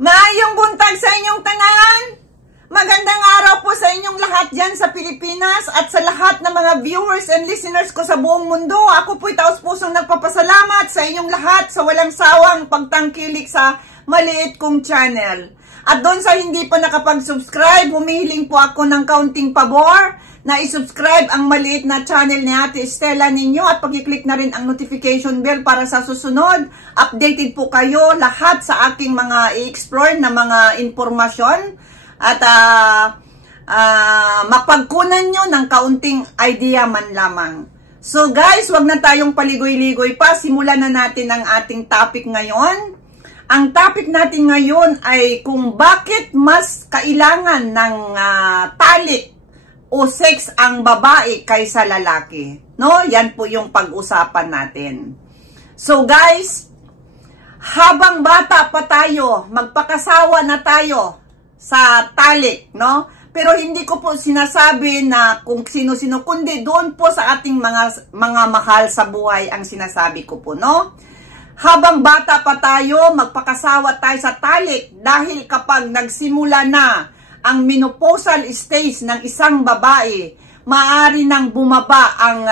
Maayong buntag sa inyong tanan. Magandang araw po sa inyong lahat dyan sa Pilipinas at sa lahat ng mga viewers and listeners ko sa buong mundo. Ako po'y taos-pusong nagpapasalamat sa inyong lahat sa walang sawang pagtangkilik sa maliit kong channel. At doon sa hindi pa nakapag-subscribe, humihiling po ako ng kaunting pabor na isubscribe ang maliit na channel ni Ate Estela ninyo at pag-click na rin ang notification bell para sa susunod. Updated po kayo lahat sa aking mga i-explore na mga informasyon at mapagkunan nyo ng kaunting idea man lamang. So guys, wag na tayong paligoy-ligoy pa. Simulan na natin ang ating topic ngayon. Ang topic natin ngayon ay kung bakit mas kailangan ng talik o sex ang babae kaysa lalaki. No? Yan po yung pag-usapan natin. So guys, habang bata pa tayo, magpakasawa na tayo sa talik, no? Pero hindi ko po sinasabi na kung sino-sino, kundi doon po sa ating mga mahal sa buhay ang sinasabi ko po, no? Habang bata pa tayo, magpakasawa tayo sa talik dahil kapag nagsimula na ang menopausal stage ng isang babae, maaari nang bumaba ang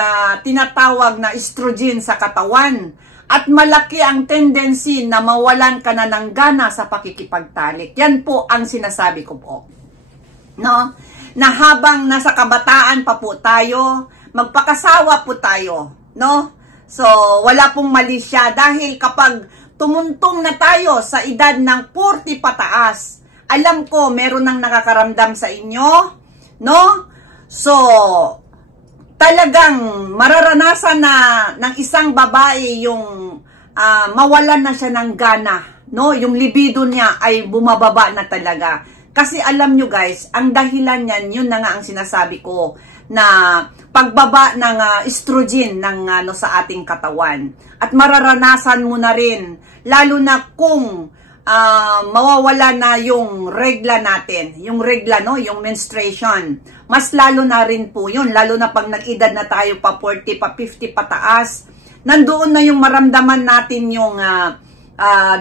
tinatawag na estrogen sa katawan at malaki ang tendency na mawalan ka na ng gana sa pakikipagtalik. Yan po ang sinasabi ko po. No? Na habang nasa kabataan pa po tayo, magpakasawa po tayo. No? So, wala pong mali siya dahil kapag tumuntong na tayo sa edad ng 40 pataas, alam ko meron nang nakakaramdam sa inyo, no? So, talagang mararanasan na ng isang babae yung mawalan na siya ng gana, no? Yung libido niya ay bumababa na talaga. Kasi alam nyo guys, ang dahilan niyan, yun na nga ang sinasabi ko, na pagbaba ng estrogen ng sa ating katawan. At mararanasan mo na rin, lalo na kung mawawala na yung regla natin, yung regla, no, yung menstruation. Mas lalo na rin po yun, lalo na pag nag-edad na tayo pa 40, pa 50 pataas, nandoon na yung maramdaman natin yung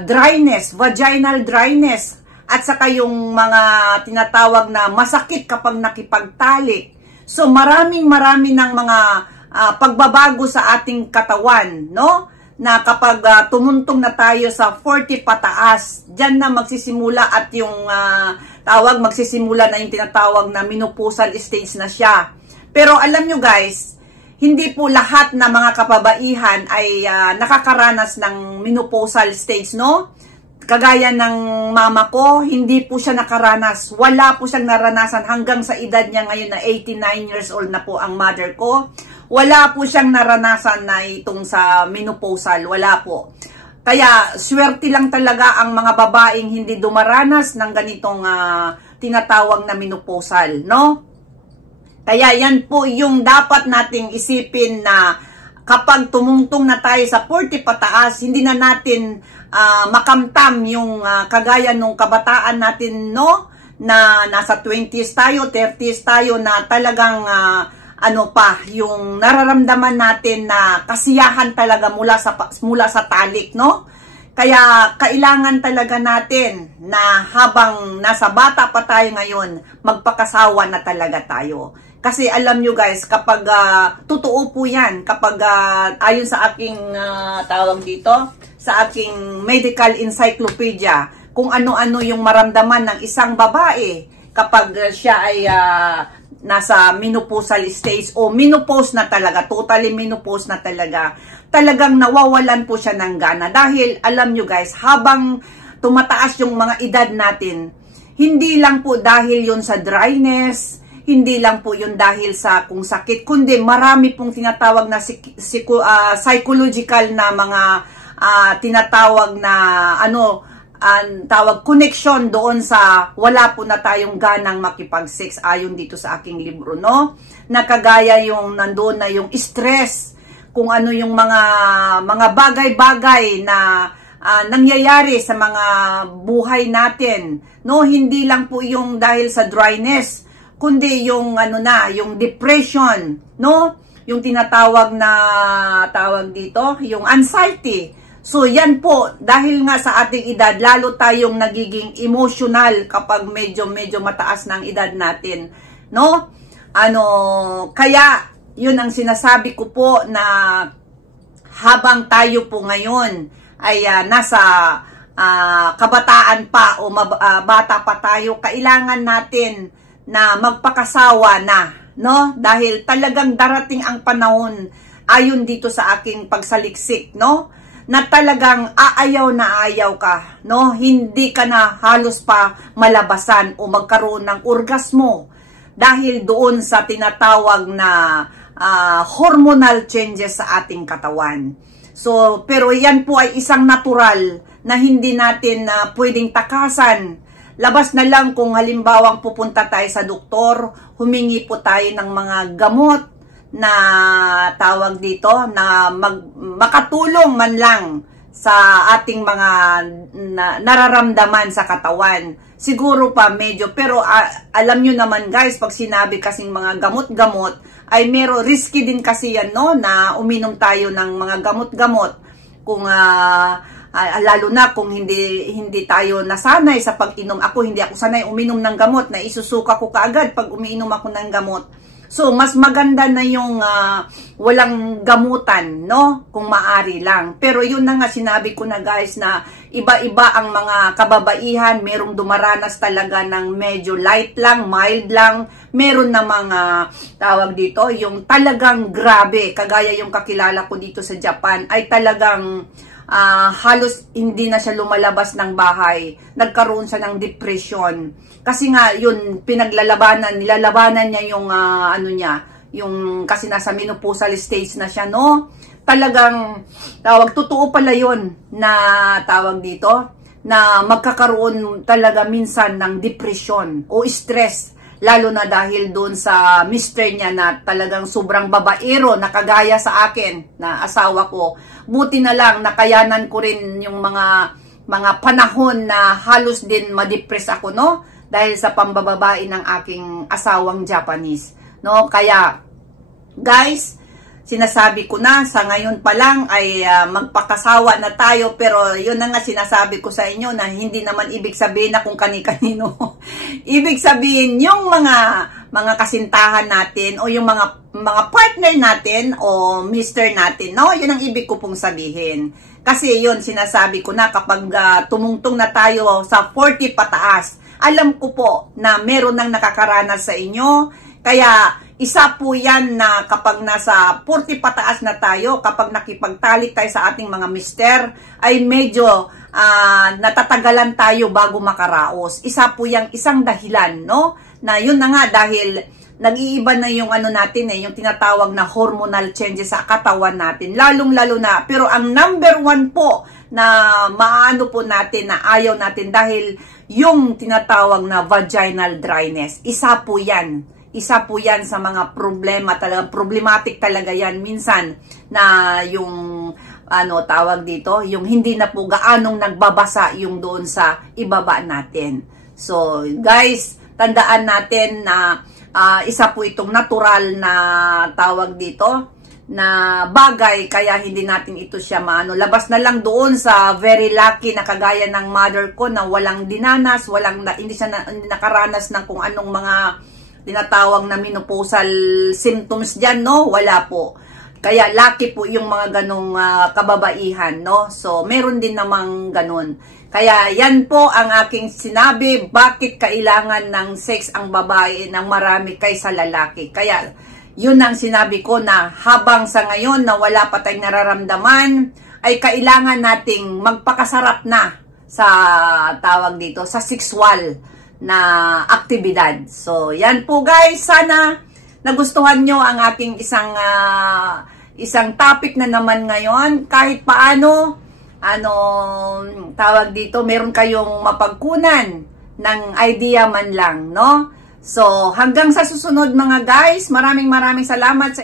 dryness, vaginal dryness, at saka yung mga tinatawag na masakit kapag nakipagtalik. So marami ng mga pagbabago sa ating katawan, no? Na kapag tumuntong na tayo sa 40 pataas, dyan na magsisimula at yung magsisimula na yung tinatawag na menopausal stage na siya. Pero alam nyo guys, hindi po lahat na mga kababaihan ay nakakaranas ng menopausal stage, no? Kagaya ng mama ko, hindi po siya nakaranas. Wala po siyang naranasan hanggang sa edad niya ngayon na 89 years old na po ang mother ko. Wala po siyang naranasan na itong sa menopausal. Wala po. Kaya swerte lang talaga ang mga babaeng hindi dumaranas ng ganitong tinatawag na menopausal, no? Kaya yan po yung dapat nating isipin na kapag tumungtong na tayo sa 40 pataas, hindi na natin makamtam yung kagaya nung kabataan natin, no? Na nasa 20s tayo, 30s tayo na talagang yung nararamdaman natin na kasiyahan talaga mula sa talik, no? Kaya kailangan talaga natin na habang nasa bata pa tayo ngayon, magpakasawa na talaga tayo. Kasi alam nyo guys, kapag totoo po yan, kapag ayon sa aking tawag dito, sa aking medical encyclopedia, kung ano-ano yung maramdaman ng isang babae kapag siya ay nasa menopausal stage o menopause na talaga, totally menopause na talaga, talagang nawawalan po siya ng gana. Dahil alam nyo guys, habang tumataas yung mga edad natin, hindi lang po dahil yun sa dryness, hindi lang po yun dahil sa kung sakit, kundi marami pong tinatawag na psychological na mga tinatawag na connection doon sa wala po na tayong ganang makipag-sex ayon dito sa aking libro, no? Nakagaya yung nandoon na yung stress, kung ano yung mga bagay-bagay na nangyayari sa mga buhay natin, no? Hindi lang po yung dahil sa dryness, kundi yung yung depression, no? Yung tinatawag na yung anxiety. So yan po, dahil nga sa ating edad, lalo tayong nagiging emotional kapag medyo mataas na ang edad natin, no? Kaya yun ang sinasabi ko po na habang tayo po ngayon ay nasa kabataan pa o bata pa tayo, kailangan natin na magpakasawa na, no? Dahil talagang darating ang panahon, ayon dito sa aking pagsaliksik, no? Na talagang aayaw ka, no? Hindi ka na halos pa malabasan o magkaroon ng orgasmo dahil doon sa tinatawag na hormonal changes sa ating katawan. So, pero yan po ay isang natural na hindi natin pwedeng takasan. Labas na lang kung halimbawang pupunta tayo sa doktor, humingi po tayo ng mga gamot na tawag dito, na makatulong man lang sa ating mga nararamdaman sa katawan. Siguro pa medyo, pero alam nyo naman guys, pag sinabi kasing mga gamot-gamot, ay risky din kasi yan, no, na uminom tayo ng mga gamot-gamot. Kung lalo na kung hindi tayo nasanay sa pag-inom. Hindi ako sanay uminom ng gamot, na isusuka ko kaagad pag umiinom ako ng gamot. So, mas maganda na yung walang gamutan, no? Kung maari lang. Pero yun na nga, sinabi ko na guys, na iba-iba ang mga kababaihan. Merong dumaranas talaga ng medyo light lang, mild lang. Meron na mga, tawag dito, yung talagang grabe. Kagaya yung kakilala ko dito sa Japan, ay talagang halos hindi na siya lumalabas ng bahay. Nagkaroon siya ng depression. Kasi nga, yun, nilalabanan niya yung, kasi nasa menopausal stage na siya, no? Talagang, totoo pala yun, na tawag dito, na magkakaroon talaga minsan ng depression o stress, lalo na dahil doon sa mister niya na talagang sobrang babaero, na kagaya sa akin, na asawa ko. Buti na lang, nakayanan ko rin yung mga panahon na halos din ma-depress ako, no? Dahil sa pambababae ng aking asawang Japanese, no? Kaya, guys, sinasabi ko na, sa ngayon pa lang ay magpakasawa na tayo, pero yun na nga sinasabi ko sa inyo na hindi naman ibig sabihin na kung kani-kanino. Ibig sabihin, yung mga kasintahan natin o yung mga partner natin o mister natin, no? Yun ang ibig ko pong sabihin. Kasi yun, sinasabi ko na kapag tumungtong na tayo sa 40 pataas, alam ko po na meron nang nakakaranas sa inyo. Kaya isa po yan na kapag nasa 40 pataas na tayo, kapag nakipagtalik tayo sa ating mga mister, ay medyo natatagalan tayo bago makaraos. Isa po yung isang dahilan, no? Na yun na nga, dahil nag-iiba na yung natin, yung tinatawag na hormonal changes sa katawan natin. Lalong-lalo na. Pero ang number one po na maano po natin, na ayaw natin, dahil yung tinatawag na vaginal dryness, isa po yan. Isa po yan sa mga problema, talagang problematic talaga yan minsan, na yung tawag dito, yung hindi na po gaanong nagbabasa yung doon sa ibaba natin. So guys, tandaan natin na isa po itong natural na tawag dito na bagay, kaya hindi natin ito siya labas na lang doon sa very lucky na kagaya ng mother ko na walang dinanas, hindi nakaranas ng kung anong mga tinatawag na menopausal symptoms dyan, no? Wala po. Kaya lucky po yung mga ganong kababaihan, no? So, meron din namang ganon. Kaya yan po ang aking sinabi, bakit kailangan ng sex ang babae ng marami kaysa lalaki. Kaya yun ang sinabi ko, na habang sa ngayon na wala pa tayong nararamdaman, ay kailangan nating magpakasarap na sa tawag dito, sa sexual na aktibidad. So, yan po guys, sana nagustuhan nyo ang aking isang topic na naman ngayon. Kahit paano, tawag dito, meron kayong mapagkunan ng idea man lang, no? So, hanggang sa susunod mga guys, maraming salamat sa